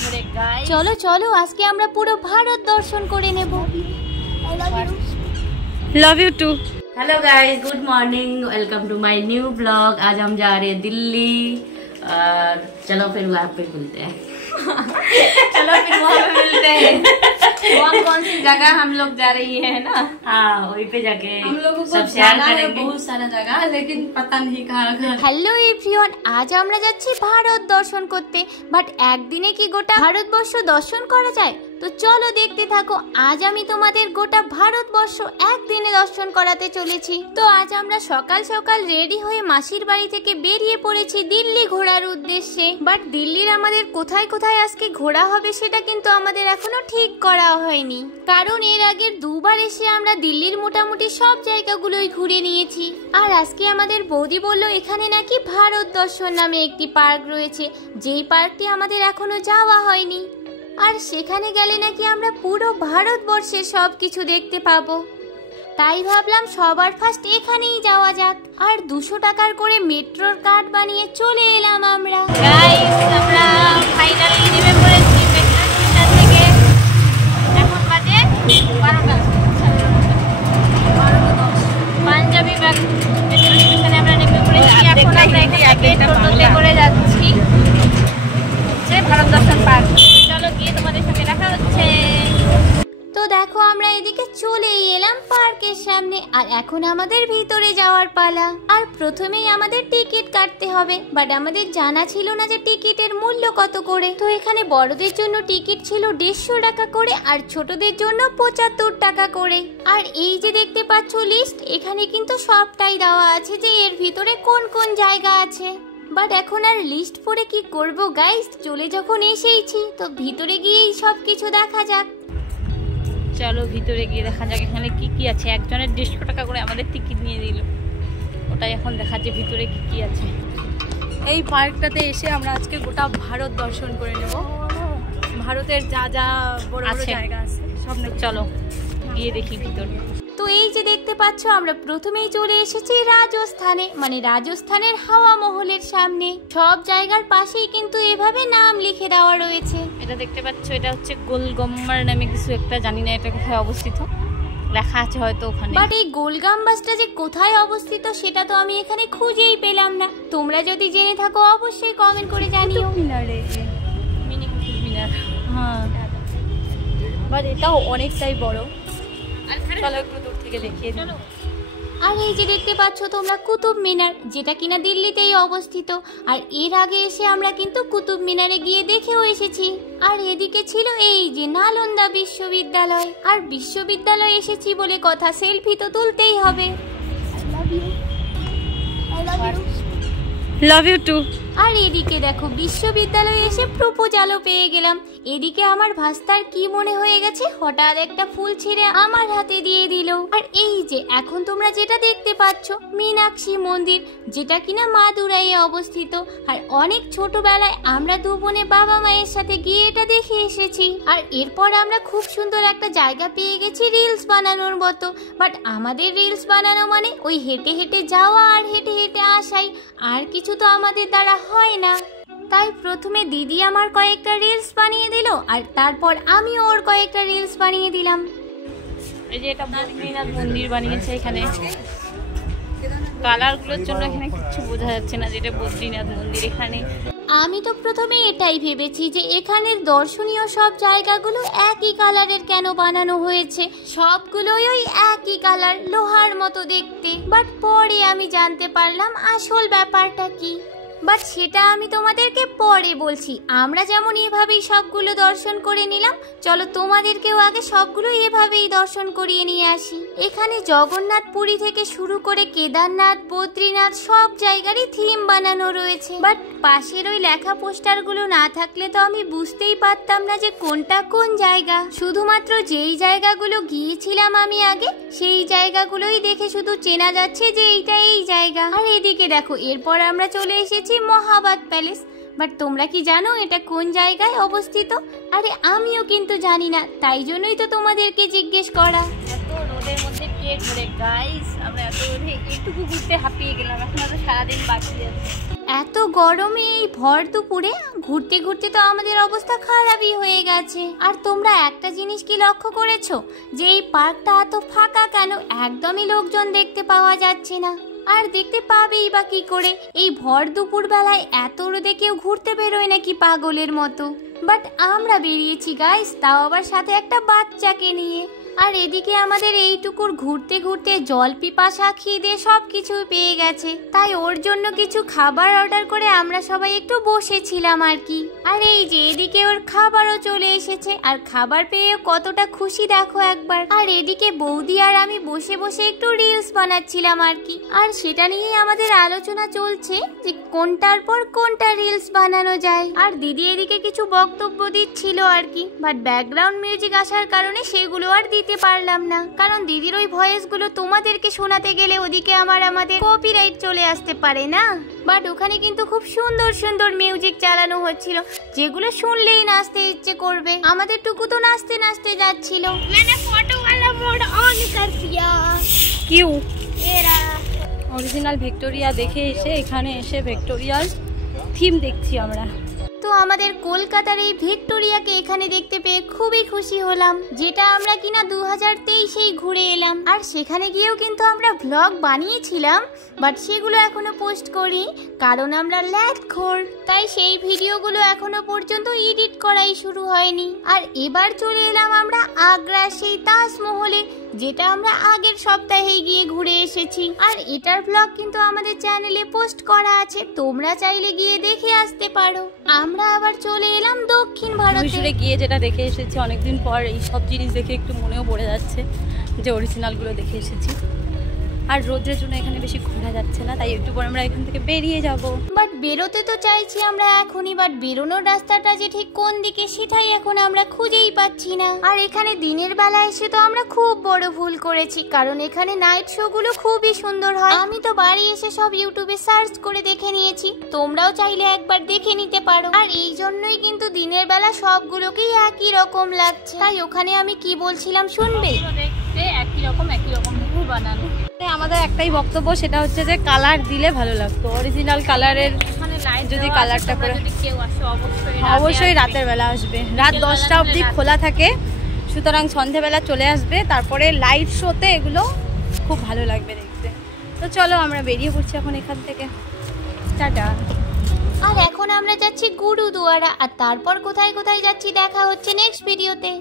ঘুরে গাইস। চলো চলো আজকে আমরা পুরো ভারত দর্শন করে নেব। Love you too. Hello guys, good morning, welcome to my new blog. आज हम जा रहे हैं दिल्ली और चलो फिर वहाँ पे मिलते हैं। चलो फिर वहाँ पे मिलते हैं। कौन सी जगह हम लोग जा रही है ना? हाँ, वहीं पे जाके हम लोगों को सब शेयर जाना है करेंगे। बहुत सारा जगह, लेकिन पता नहीं कहाँ। হ্যালো এভরিওয়ান, আজ আমরা যাচ্ছি ভারত দর্শন করতে। বাট একদিনে কি গোটা ভারতবর্ষ দর্শন করা যায়? তো চলো দেখতে থাকো। আজ আমি তোমাদের গোটা ভারতবর্ষ একদিনে দর্শন করাতে চলেছি। তো আজ আমরা সকাল সকাল রেডি হয়ে মাসির বাড়ি থেকে বেরিয়ে পড়েছি দিল্লি ঘোরার উদ্দেশ্যে। বাট দিল্লির আমাদের কোথায় কোথায় আজকে ঘোরা হবে সেটা কিন্তু আমাদের এখনো ঠিক করা হয়নি, কারণ এর আগের দুবার এসে আমরা দিল্লির মোটামুটি সব জায়গাগুলোই ঘুরে নিয়েছি। আর আজকে আমাদের বৌদি বলল এখানে নাকি ভারত দর্শন নামে একটি পার্ক রয়েছে, যেই পার্কটি আমাদের এখনো যাওয়া হয়নি। আর সেখানে গেলে নাকি আমরা পুরো ভারতবর্ষের সব কিছু দেখতে পাবো। তাই ভাবলাম সবার ফার্স্ট এখানেই যাওয়া যাক। আর 200 টাকার করে মেট্রোর কার্ড বানিয়ে চলে এলাম আমরা। গাইস, আমরা ফাইনালি নেমে পড়েছি মেট্রো স্টেশন থেকে। এখন বাজে 12টা। পাঞ্জাবি বাগ মেট্রো স্টেশনে আমরা নেমে পড়েছি। এখন আমরা এখানে টোটোতে করে যাচ্ছি ভারত দর্শন পার্ক। চলো গিয়ে তোমাদের সাথে দেখা হচ্ছে। তো দেখো আমরা এদিকে চলেই এলাম পার্কের সামনে। আর এখন আমাদের ভিতরে যাওয়ার পালা। আর প্রথমেই আমাদের টিকিট কাটতে হবে। বাট আমাদের জানা ছিল না যে টিকিটের মূল্য কত করে। তো এখানে বড়দের জন্য টিকিট ছিল 150 টাকা করে আর ছোটদের জন্য 75 টাকা করে। আর এই যে দেখতে পাচ্ছ লিস্ট, এখানে কিন্তু সবটাই দেওয়া আছে যে এর ভিতরে কোন কোন জায়গা আছে। বাট এখন আর লিস্ট পড়ে কি করব গাইস, চলে যখন এসেইছি তো ভিতরে গিয়েই সব কিছু দেখা যাক। চলো ভিতরে গিয়ে দেখা যাক এখানে কি কি আছে। একজনের 150 টাকা করে আমাদের টিকিট নিয়ে দিল, ওটাই এখন দেখা যে ভিতরে কি কি আছে। এই পার্কটাতে এসে আমরা আজকে গোটা ভারত দর্শন করে নেব। ভারতের যা যা বড় বড় জায়গা আছে সব। চলো গিয়ে দেখি ভিতরে। তো এই যে দেখতে পাচ্ছ আমরা প্রথমেই চলে এসেছি রাজস্থানে, মানে রাজস্থানের হাওয়া মহলের সামনে। সব জায়গার পাশেই কিন্তু এভাবে নাম লিখে দেওয়া রয়েছে। এটা দেখতে পাচ্ছ, এটা হচ্ছে গোলগম্মার নামে কিছু একটা, জানি না এটা কোথায় অবস্থিত, লেখা আছে হয়তো ওখানে। বাট এই গোলগাম্বাসটা যে কোথায় অবস্থিত সেটা তো আমি এখানে খুঁজেই পেলাম না। তোমরা যদি জেনে থাকো অবশ্যই কমেন্ট করে জানিও। মিনি কুতুব মিনার। হ্যাঁ, বাট এটাও অনেকটাই বড়। চলো একটু দূর থেকে দেখিয়ে দিই। আর এই যে দেখতে পাচ্ছ তোমরা কুতুব মিনার, যেটা কিনা দিল্লিতেই অবস্থিত। আর এর আগে এসে আমরা কিন্তু কুতুব মিনারে গিয়ে দেখেও এসেছি। আর এদিকে ছিল এই যে নালন্দা বিশ্ববিদ্যালয়। আর বিশ্ববিদ্যালয় এসেছি বলে কথা, সেলফি তো তুলতেই হবে। Love you two. আর এদিকে দেখো বিশ্ববিদ্যালয়ে এসে প্রপোজালও পেয়ে গেলাম। এদিকে আমার ভাস্তার কি মনে হয়ে গেছে, হঠাৎ একটা ফুল ছিঁড়ে আমার হাতে দিয়ে দিল। আর এই যে এখন তোমরা যেটা দেখতে পাচ্ছ মীনাক্ষী মন্দির, যেটা কিনা মাদুরাইয়ে অবস্থিত। আর অনেক ছোটবেলায় আমরা দু বোনে বাবা মায়ের সাথে গিয়ে এটা দেখে এসেছি। আর এরপর আমরা খুব সুন্দর একটা জায়গা পেয়ে গেছি রিলস বানানোর মতো। বাট আমাদের রিলস বানানো মানে ওই হেঁটে হেঁটে যাওয়া আর হেঁটে হেঁটে আসাই, আর কিছু তো আমাদের দ্বারা হয় না। তাই প্রথমে দিদি আমার কয়েকটা রিলস বানিয়ে দিল, আর তারপর আমি ওর কয়েকটা রিলস বানিয়ে দিলাম। এই যে এটা বদ্রীনাথ মন্দির বানিয়েছে এখানে। কালারগুলোর জন্য এখানে কিছু বোঝা যাচ্ছে না যেটা বদ্রীনাথ মন্দির। এখানে আমি তো প্রথমে এটাই ভেবেছি যে এখানের দর্শনীয় সব জায়গাগুলো একই কালারের কেন বানানো হয়েছে, সবগুলোই ওই একই কালার, লোহার মতো দেখতে। বাট পরে আমি জানতে পারলাম আসল ব্যাপারটা কি। বাট সেটা আমি তোমাদেরকে পরে বলছি। আমরা যেমন এভাবেই সবগুলো দর্শন করে নিলাম, চলো তোমাদেরকেও আগে সবগুলো এভাবেই দর্শন করিয়ে নিয়ে আসি। এখানে জগন্নাথ পুরী থেকে শুরু করে কেদারনাথ, বদ্রীনাথ সব জায়গারই থিম বানানো রয়েছে। বাট পাশের ওই লেখা পোস্টারগুলো না থাকলে তো আমি বুঝতেই পারতাম না যে কোনটা কোন জায়গা। শুধুমাত্র যেই জায়গাগুলো গিয়েছিলাম আমি আগে, সেই জায়গাগুলোই দেখে শুধু চেনা যাচ্ছে যে এইটা এই জায়গা। আর এদিকে দেখো এরপর আমরা চলে এসেছি মহাবাদ প্যালেস। বাট তোমরা কি জানো এটা কোন জায়গায় অবস্থিত? আরে আমিও কিন্তু জানি না, তাই জন্যই তো তোমাদেরকে জিজ্ঞেস করা। এত রোদের মধ্যে কে ঘুরে গাইস, আমরা এত রোদে একটুকু ঘুরতে হাঁপিয়ে গেলাম। এখন তো সারাদিন বাকি আছে। এত গরমে এই ভর দুপুরে ঘুরতে ঘুরতে তো আমাদের অবস্থা খারাপই হয়ে গেছে। আর তোমরা একটা জিনিস কি লক্ষ্য করেছো যে এই পার্কটা এত ফাঁকা কেন? একদমই লোকজন দেখতে পাওয়া যাচ্ছে না। আর দেখতে পাবেই বা কি করে? এই ভর দুপুর বেলায় এত রোদে কেউ ঘুরতে বেরোয় নাকি পাগলের মতো? বাট আমরা বেরিয়েছি গাইস, তাও আবার সাথে একটা বাচ্চাকে নিয়ে। আর এদিকে আমাদের এইটুকুর ঘুরতে ঘুরতে জল পিপাসা খিদে সব কিছু পেয়ে গেছে, তাই ওর জন্য কিছু খাবার অর্ডার করে আমরা সবাই একটু বসেছিলাম আর কি। আর এই যে এদিকে ওর খাবারও চলে এসেছে, আর খাবার পেয়ে কতটা খুশি দেখো একবার। আর এদিকে বৌদি আর আমি বসে বসে একটু রিলস বানাচ্ছিলাম আর কি। আর সেটা নিয়েই আমাদের আলোচনা চলছে যে কোনটার পর কোনটা রিলস বানানো যায়। আর দিদি এদিকে কিছু বক্তব্য দিচ্ছিল আর কি, বাট ব্যাকগ্রাউন্ড মিউজিক আসার কারণে সেগুলো আর দিতে পারলাম না, কারণ দিদির ওই ভয়েস গুলো তোমাদেরকে শোনাতে গেলে ওদিকে আমাদের কপিরাইট চলে আসতে পারে না। বাট ওখানে কিন্তু খুব সুন্দর সুন্দর মিউজিক চালানো হচ্ছিল, যেগুলো শুনলেই নাচতে ইচ্ছে করবে। আমাদের টুকু তো নাচতে নাচতে যাচ্ছিল। मैंने फोटो वाला मोड ऑन कर दिया। কিউ मेरा অরিজিনাল ভিক্টোরিয়া দেখে এসে এখানে এসে ভিক্টোরিয়ার থিম দেখছি আমরা। তো আমাদের কলকাতার এই ভিক্টোরিয়াকে এখানে দেখতে পেয়ে খুবই খুশি হলাম, যেটা আমরা কিনা 2023-এই ঘুরে এলাম। আর সেখানে গিয়েও কিন্তু আমরা ভ্লগ বানিয়েছিলাম, বাট সেগুলো এখনো পোস্ট করি কারণ আমরা ল্যাটখোর, তাই সেই ভিডিওগুলো এখনো পর্যন্ত এডিট করাই শুরু হয়নি। আর এবার চলে এলাম আমরা আগ্রার সেই তাজমহলে, যেটা আমরা আগের সপ্তাহেই গিয়ে ঘুরে এসেছি। আর এটার ব্লগ কিন্তু আমাদের চ্যানেলে পোস্ট করা আছে, তোমরা চাইলে গিয়ে দেখে আসতে পারো। আমরা আবার চলে এলাম দক্ষিণ ভারতে। মহীশূরে গিয়ে যেটা দেখে এসেছি, অনেকদিন পর এই সব জিনিস দেখে একটু মনেও পড়ে যাচ্ছে যে অরিজিনালগুলো দেখে এসেছি। আর রোদ্রের জন্য এখানে বেশি ঘোরা যাচ্ছে না, তাই একটু পর আমরা এখান থেকে বেরিয়ে যাব। বাট বেরোতে তো চাইছি আমরা এখনই, বাট বেরোনোর রাস্তাটা যে ঠিক কোন দিকে সেটাই এখন আমরা খুঁজেই পাচ্ছি না। আর এখানে দিনের বেলা এসে তো আমরা খুব বড় ভুল করেছি, কারণ এখানে নাইট শো গুলো খুবই সুন্দর হয়। আমি তো বাড়ি এসে সব ইউটিউবে সার্চ করে দেখে নিয়েছি, তোমরাও চাইলে একবার দেখে নিতে পারো। আর এই জন্যই কিন্তু দিনের বেলা সবগুলোকেই একই রকম লাগছে। তাই ওখানে আমি কি বলছিলাম শুনবে? দেখতে একই রকম মুখ বানানো। আমাদের একটাই বক্তব্য, সেটা হচ্ছে যে কালার দিলে ভালো লাগতো। অরিজিনাল কালারের এখানে লাইট যদি কালারটা করে যদি কেউ আসে অবশ্যই রাতের বেলা আসবে। রাত 10টা অবধি খোলা থাকে, সুতরাং সন্ধেবেলা চলে আসবে। তারপরে লাইট শোতে এগুলো খুব ভালো লাগবে দেখতে। তো চলো আমরা বেরিয়ে পড়ছি এখন এখান থেকে। টাটা। আর এখন আমরা যাচ্ছি গুরুদুয়ারা, আর তারপর কোথায় কোথায় যাচ্ছি দেখা হচ্ছে নেক্সট ভিডিওতে।